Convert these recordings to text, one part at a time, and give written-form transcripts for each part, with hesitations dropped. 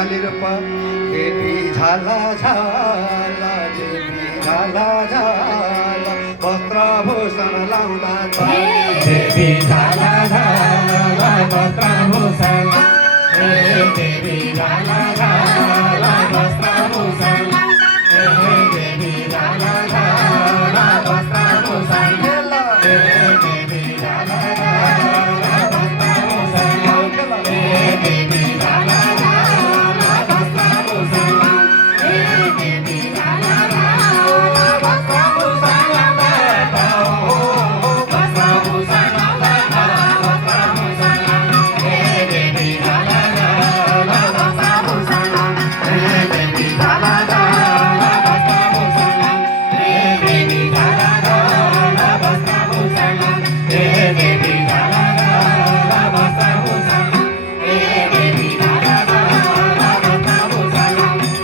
काली रूप देवी झाला झाला देवी झाला झाला वस्त्रभूषण लाउँदा देवी झाला झाला वस्त्रभूषण देवी झाला झाला वस्त्रभूषण देवी झाला झाला वस्त्रभूषण देवी झाला झाला वस्त्रभूषण देवी झाला झाला वस्त्रभूषण देवी झाला झाला वस्त्रभूषण वस्त्रभूषण वस्त्रभूषण देवी झाला झाला वस्त्रभूषण देवी झाला झाला वस्त्रभूषण देवी झाला झाला वस्त्रभूषण देवी झाला झाला वस्त्रभूषण देवी झाला झाला वस्त्रभूषण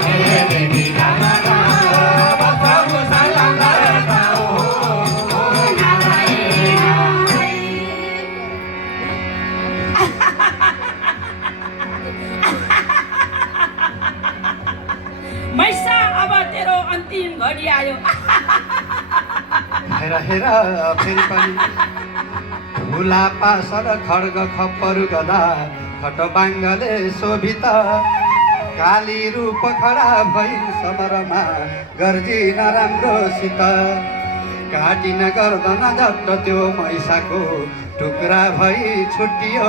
देवी झाला झाला वस्त्रभूषण मैसा अब तेरो अन्तिम घडी आयो हेर हेर फेरि पनि ठुला पासल खड्ग खप्पर गदा खटबाङ्गले शोभित काली रूप खडा भई समरमा गर्जी नराम्रोसित काटिन गर्दन झट्ट त्यो मैसाको टुक्रा भई छुट्टियो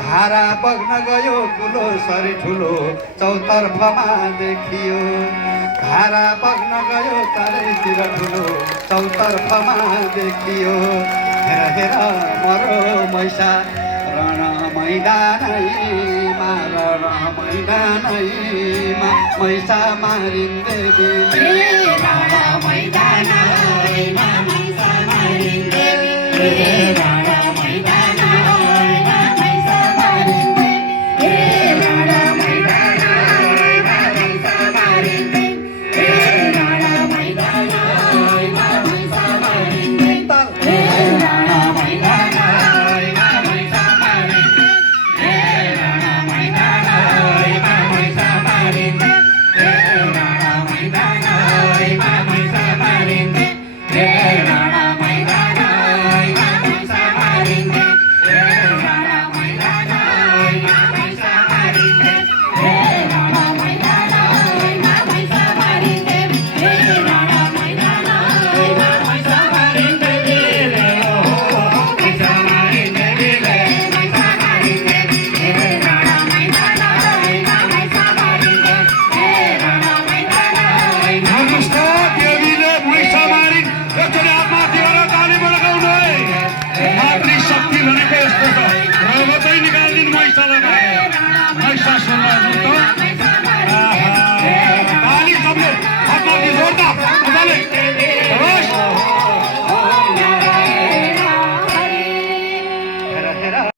धारा बग्न गयो कुलो सरी ठुलो चौतर्फमा देखियो धारा बग्न गयो चारैतिर ठुलो चौतर्फमा देखियो हेर हेर मरो मैसा रण मैदानैमा मैसा मारिन् देवी मैदान मैसा मारिन् देवी